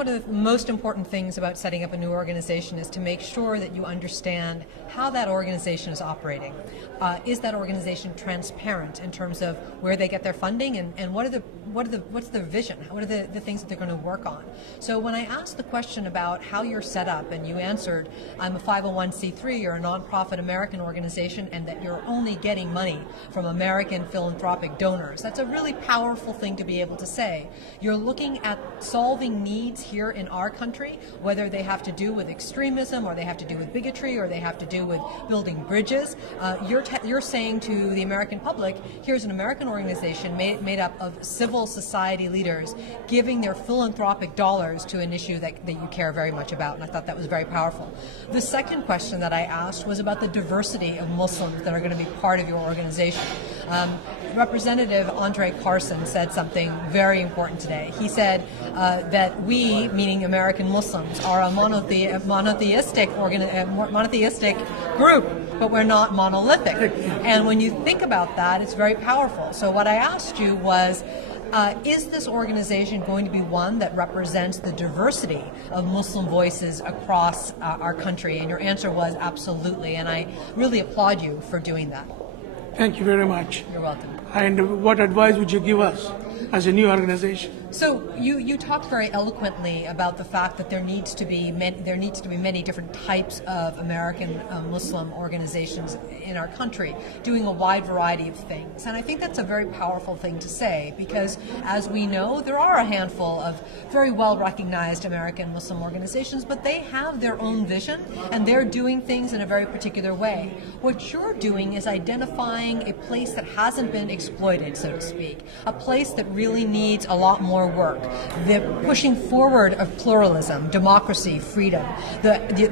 one of the most important things about setting up a new organization is to make sure that you understand how that organization is operating. Is that organization transparent in terms of where they get their funding, and what's their vision? What are the things that they're going to work on? So when I asked the question about how you're set up, and you answered, I'm a 501c3 or a nonprofit American organization, and that you're only getting money from American philanthropic donors, that's a really powerful thing to be able to say. You're looking at solving needs here in our country, whether they have to do with extremism, or they have to do with bigotry, or they have to do with building bridges. You're saying to the American public, here's an American organization made up of civil society leaders giving their philanthropic dollars to an issue that you care very much about, and I thought that was very powerful. The second question that I asked was about the diversity of Muslims that are going to be part of your organization. Representative Andre Carson said something very important today. He said that we, meaning American Muslims, are a monotheistic group, but we're not monolithic. And when you think about that, it's very powerful. So what I asked you was, is this organization going to be one that represents the diversity of Muslim voices across our country? And your answer was absolutely, and I really applaud you for doing that. Thank you very much. You're welcome. And what advice would you give us as a new organization? So you talked very eloquently about the fact that there needs to be many different types of American Muslim organizations in our country doing a wide variety of things, and I think that's a very powerful thing to say, because as we know, there are a handful of very well recognized American Muslim organizations, but they have their own vision and they're doing things in a very particular way. What you're doing is identifying a place that hasn't been exploited, so to speak, a place that really needs a lot more work, the pushing forward of pluralism, democracy, freedom,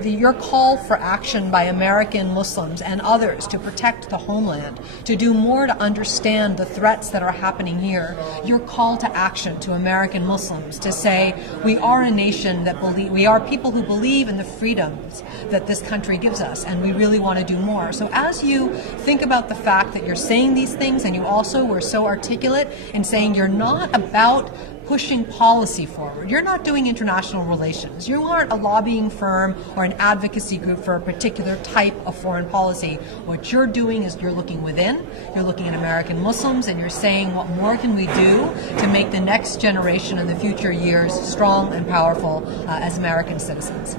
your call for action by American Muslims and others to protect the homeland, to do more to understand the threats that are happening here, your call to action to American Muslims to say we are a nation that we are people who believe in the freedoms that this country gives us, and we really want to do more. So as you think about the fact that you're saying these things, and you also were so articulate in saying you're not about pushing policy forward. You're not doing international relations. You aren't a lobbying firm or an advocacy group for a particular type of foreign policy. What you're doing is you're looking within, you're looking at American Muslims, and you're saying what more can we do to make the next generation and the future years strong and powerful as American citizens.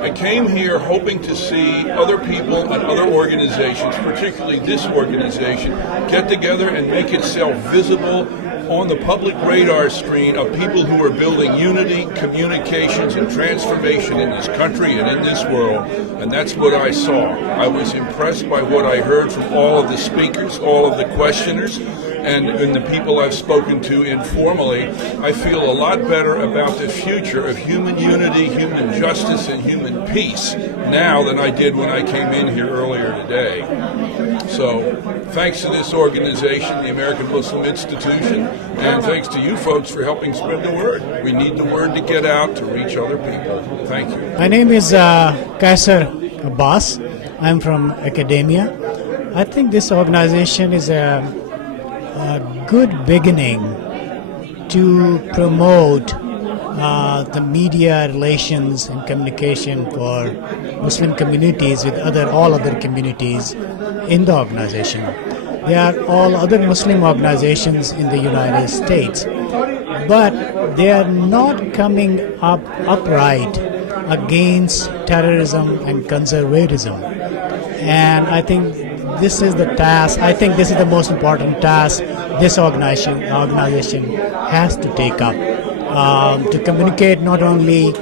I came here hoping to see other people and other organizations, particularly this organization, get together and make itself visible on the public radar screen of people who are building unity, communications, and transformation in this country and in this world. And that's what I saw. I was impressed by what I heard from all of the speakers, all of the questioners, and the people I've spoken to informally. I feel a lot better about the future of human unity, human justice, and human peace now than I did when I came in here earlier today. So thanks to this organization, the American Muslim Institution, and thanks to you folks for helping spread the word. We need the word to get out to reach other people. Thank you. My name is Kaisar Abbas. I'm from academia. I think this organization is a good beginning to promote the media relations and communication for Muslim communities with all other communities in the organization. There are all other Muslim organizations in the United States, but they are not coming up upright against terrorism and conservatism. And I think this is the task. I think this is the most important task this organization has to take up, to communicate not only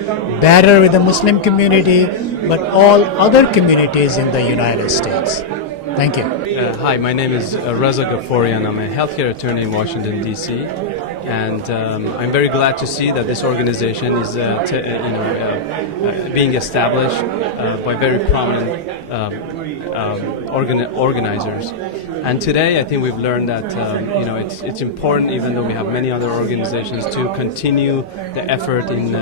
better with the Muslim community, but all other communities in the United States. Thank you. Hi, my name is Reza Ghaffarian. I'm a healthcare attorney in Washington, D.C. And I'm very glad to see that this organization is being established by very prominent organizers. And today, I think we've learned that it's important, even though we have many other organizations, to continue the effort in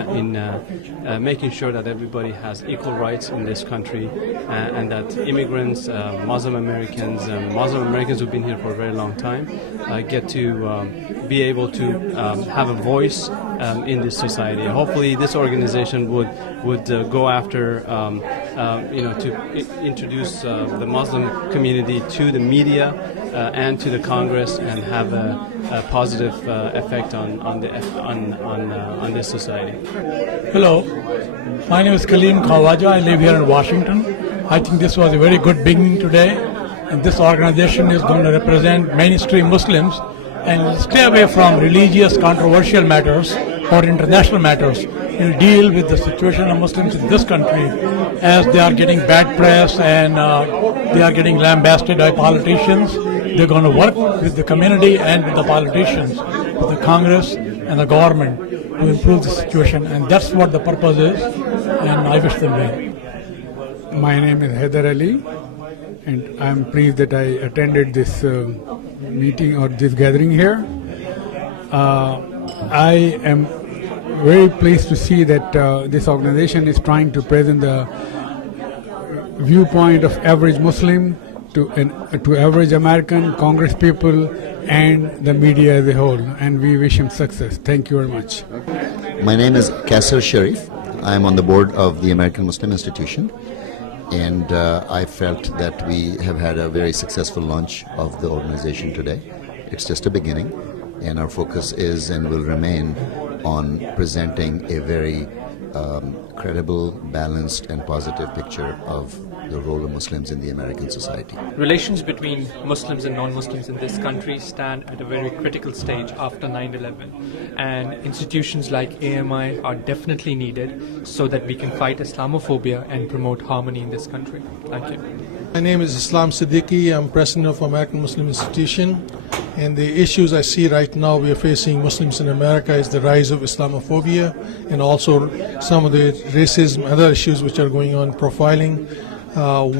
making sure that everybody has equal rights in this country, and that immigrants, Muslim Americans who've been here for a very long time, get to be able to have a voice in this society. Hopefully, this organization would go after to introduce the Muslim community to the media and to the Congress and have a positive effect on this society. Hello, my name is Kaleem Khawaja. I live here in Washington. I think this was a very good beginning today, and this organization is going to represent mainstream Muslims and stay away from religious controversial matters or international matters. It will deal with the situation of Muslims in this country as they are getting bad press and they are getting lambasted by politicians. They're going to work with the community and with the politicians, with the Congress and the government to improve the situation, and that's what the purpose is, and I wish them well. My name is Haider Ali, and I'm pleased that I attended this meeting or this gathering here. I am very pleased to see that this organization is trying to present the viewpoint of average Muslim to average American, Congress people, and the media as a whole, and we wish him success. Thank you very much. My name is Kasser Sharif. I am on the board of the American Muslim Institution, and I felt that we have had a very successful launch of the organization today. It's just a beginning, and our focus is and will remain on presenting a very credible, balanced, and positive picture of the role of Muslims in the American society. Relations between Muslims and non-Muslims in this country stand at a very critical stage after 9/11, and institutions like AMI are definitely needed so that we can fight Islamophobia and promote harmony in this country. Thank you. My name is Islam Siddiqui. I'm president of American Muslim Institution, and the issues I see right now we are facing Muslims in America is the rise of Islamophobia and also some of the racism, other issues which are going on, profiling.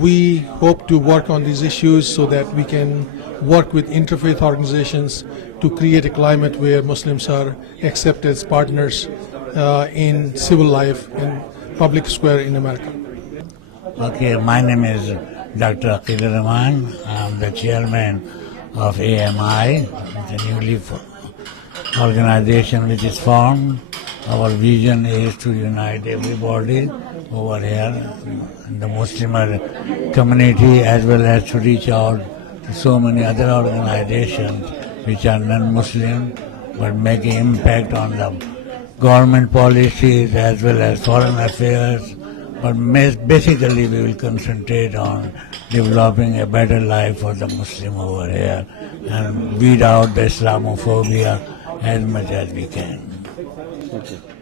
We hope to work on these issues so that we can work with interfaith organizations to create a climate where Muslims are accepted as partners in civil life and public square in America. Okay, my name is Dr. Aqil Rahman. I'm the chairman of AMI, the newly organization which is formed. Our vision is to unite everybody over here in the Muslim community, as well as to reach out to so many other organizations which are non-Muslim but make an impact on the government policies as well as foreign affairs. But basically we will concentrate on developing a better life for the Muslim over here and weed out the Islamophobia as much as we can. Thank you.